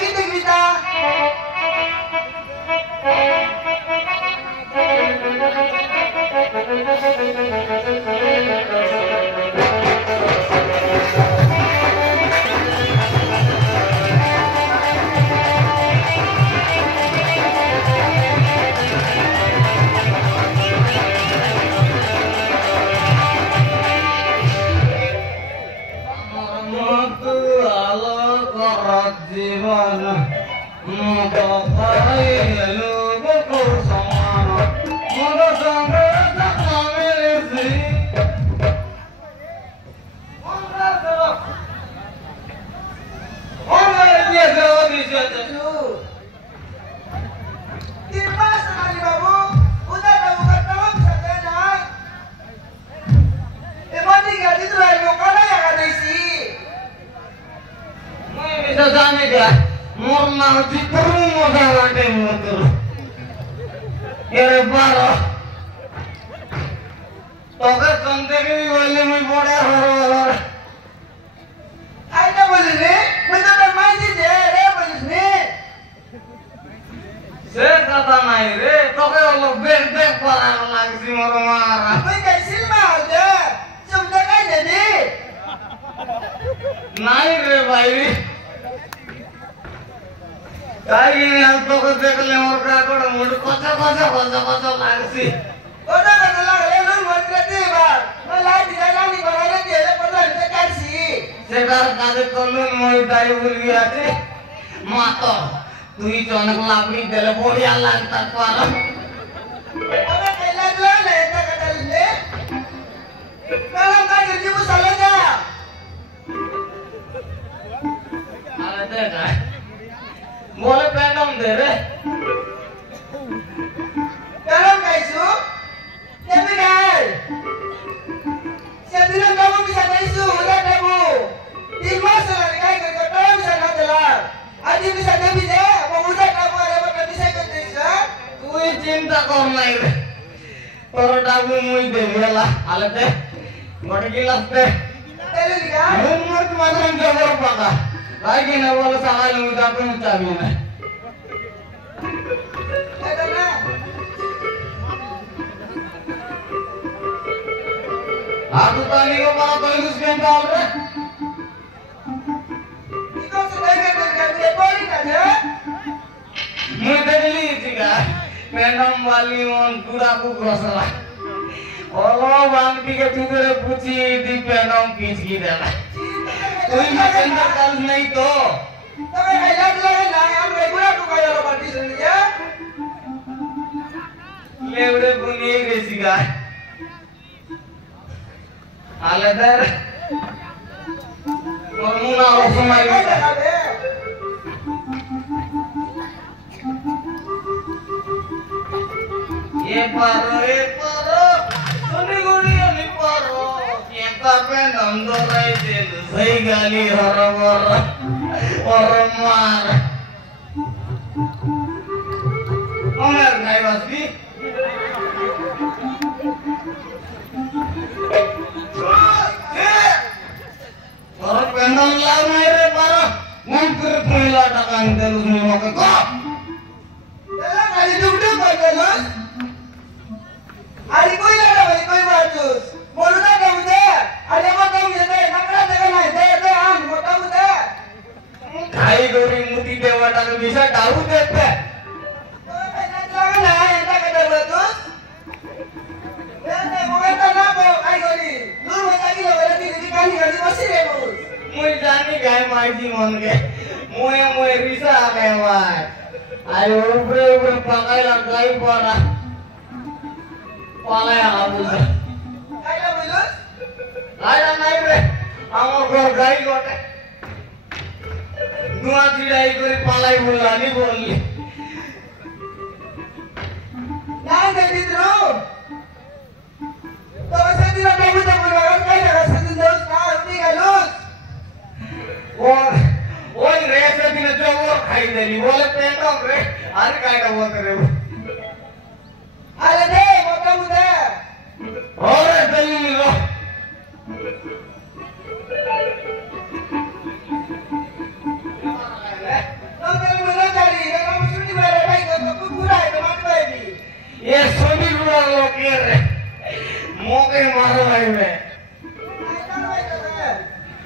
gitu kita.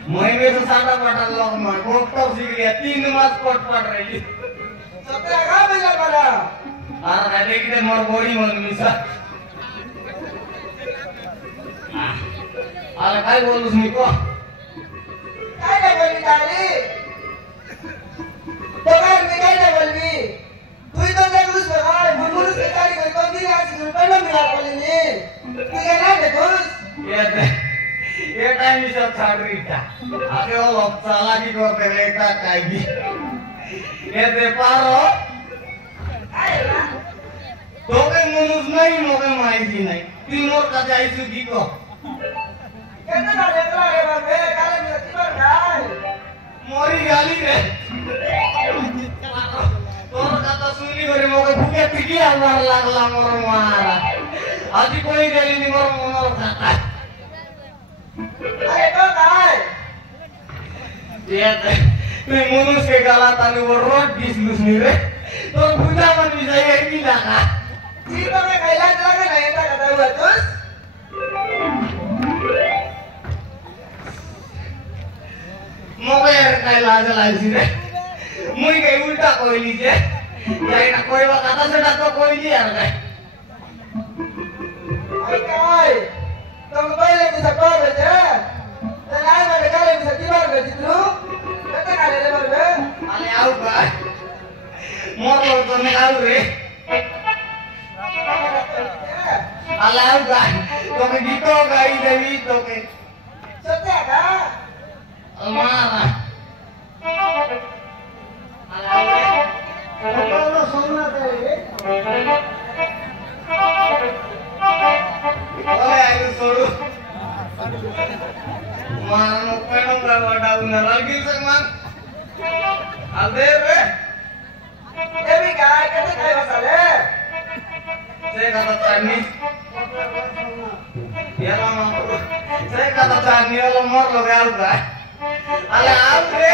मैं में से साटा पाटा लोग मार कोट तो सीख गया 3 मास कोट पड़ रही सबसे आगा में जा पड़ा अरे देखते मोर बॉडी मन मिसा अरे काय बोलूस निको काय नाही बोलली तारी तो काय नाही बोलली तू तो देखूस बघा मुनुस के तारी कोई कोणती आसी पहिला मिळा बोलली तू काय नाही देखूस ये टाइम इसे छाड़ रही था आगे वो लोग चालाकी करते रहता कायगी ये दे पारो तो के मुनुस नहीं मोके माहिती नहीं तीन और का जाइसु की को कितना का लेकर आए बाबे काले में किबर काय मोरी गाली रे तोर कथा सुनी करे मोके भूखे तिकी मार लागला मोर मारा आजी कोई गेली नी मोर खाता अरे तो काय ये ते मुनुस के गाला ताने वो रोड डिसलुस नी रे तो पूजा मन bisa ये की लगा सीतो में कैला लगा नहीं था कथा हुआ तुस मोके काय लाज लाइसी रे मुई के उल्टा कोई लीजे यार ना कोई वा कथा से तो कोई नहीं यार काय काय तुम पहले की सब बात है तो लाल में काले में सब बात कर जितू कते काले ले बरबे अरे आओ काय मोर लो तो निकाल रे अलाउ काय तो के गीतो गाई देवी तो के सत्य का अमारा बोलो सोना दे ओले आयु सोडू मानो पेड़ों का वाडा उन्हें गिल सकमान आधे रे ये भी काय कते काय बसाले saya kata tani ya lama saya kata tani ya lomor lo gak apa ala apa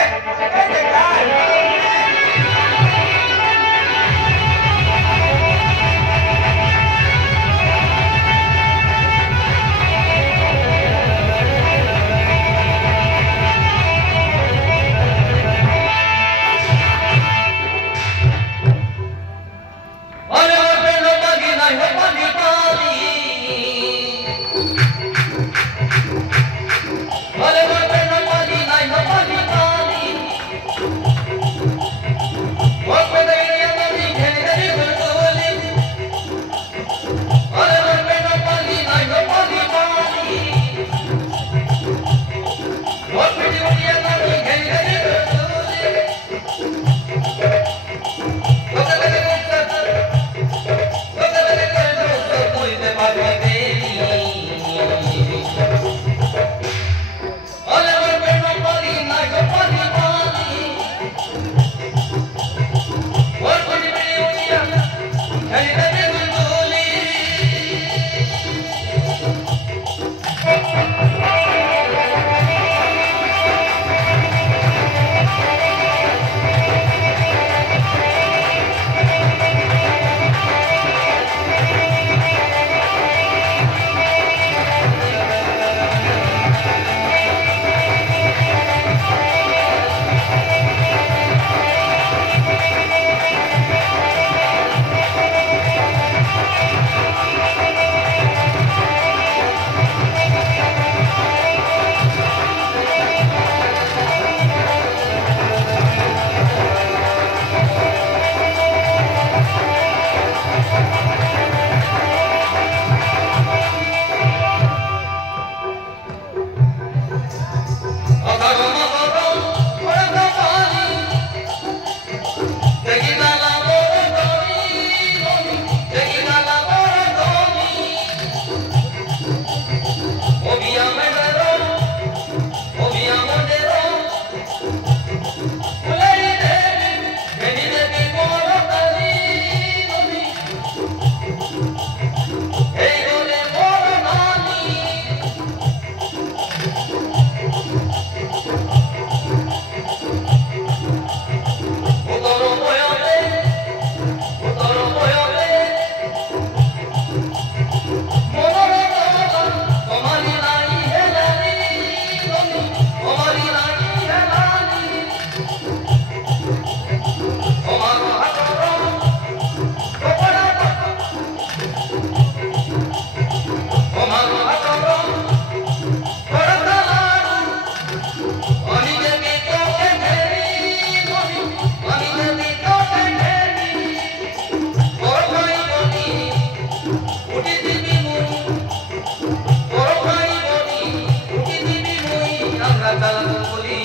jalan muli.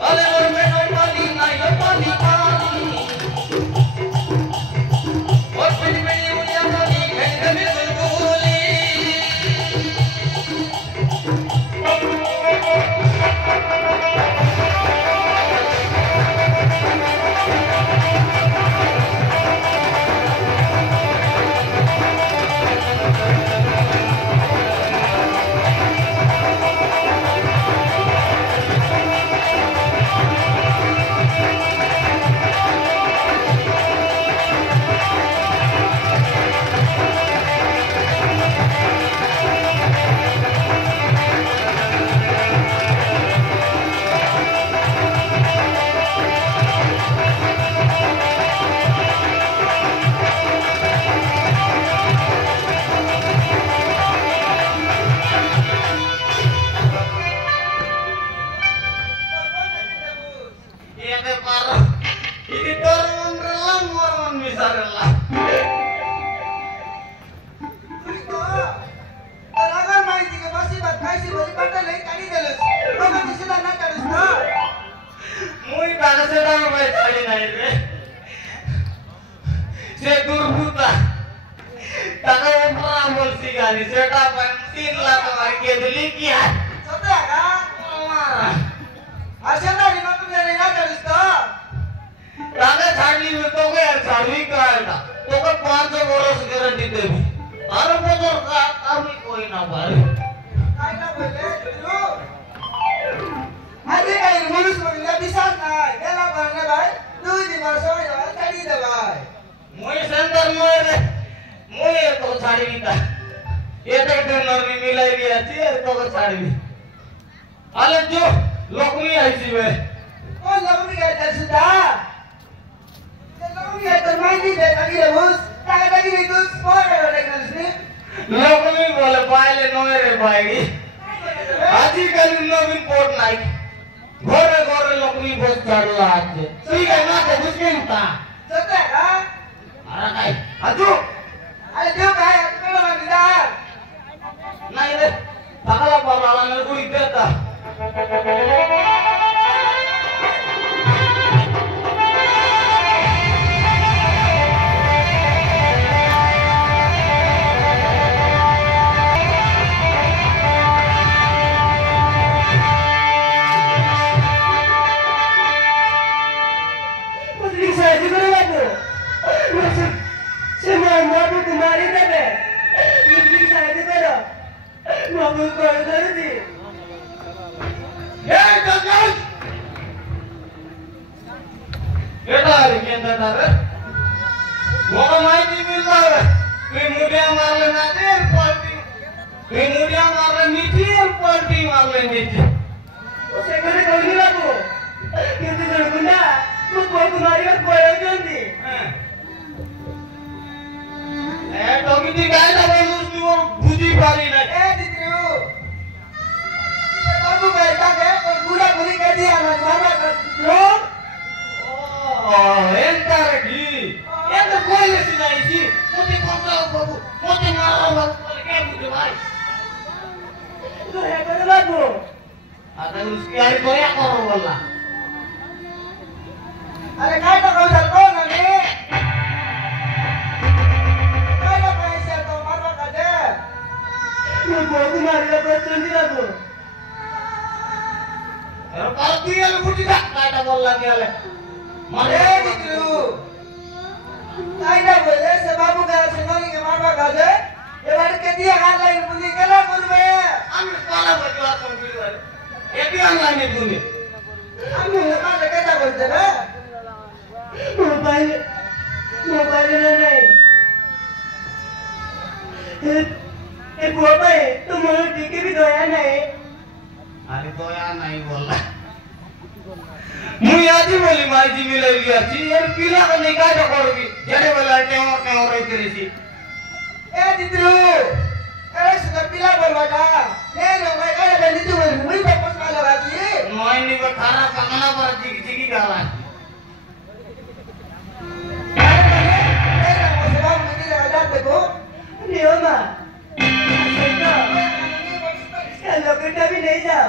Ale orme no pali nai no pali pali. Or pili pili uya pali kenge mi bulbuli. नहीं जाओ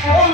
Oh,